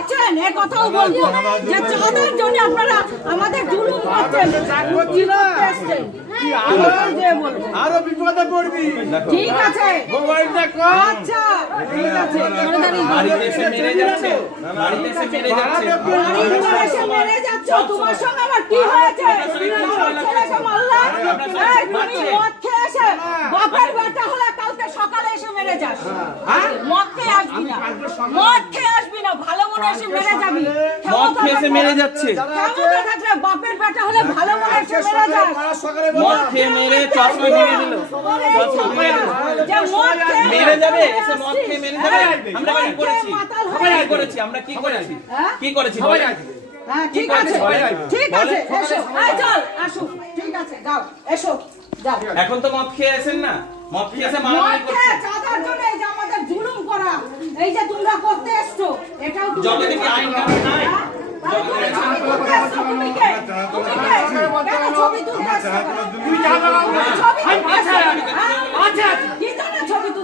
করছেন এ কথাও বলব যে চাঁদার জন্য আপনারা আমাদের জুলুম করছেন। আরও বিপদে পড়বি। ঠিক আছে। মোবাইলটা কর আচ্ছা ঠিক আছে। বাড়িতে এসে মেরে যাচ্ছে। বাড়িতে এসে মেরে যাচ্ছে। বাড়ির এসে মেরে যাচ্ছ, তোমার সঙ্গে আমার কি হয়েছে? আমার ছেলেকে মারলা? এই, তুমি মদ খেয়ে এসে। বাপের বেটা হলে কালকে সকালে এসে মেরে যাস। মদ খেয়ে আসবি না। মদ খেয়ে এসে মেরে যাবি। মদ খেয়ে মেরে যাচ্ছে। ক্ষমতা থাকলে বাপের বেটা হলে ভালো মনে এসে মেরে যাস। মদ খেয়ে মেরে চশমা ভেঙে দিল। যে মদ মেরে যাবে এসে মদ খেয়ে মেরে যাবে। আমরা কি করেছি? আমরা কি করেছি? আমরা কি করেছি? কি করেছি? বলেন? হ্যাঁ ঠিক আছে। ঠিক আছে এসো। এই চল আসো ঠিক আছে যাও। এসো। যাও। এখন তো মদ খেয়ে আসেন না? মদ খেয়ে মদ মারামারি করছে চাঁদার জন্য এই যে আমাদের জুলুম করা এই যে তোমরা করতে এসছো। এটাও যতদিন কি আইন কানুন নাই হ্যাঁ? ছবি তুলতে এসছো, তুমি কে? তুমি কে? কেন ছবি তুলতে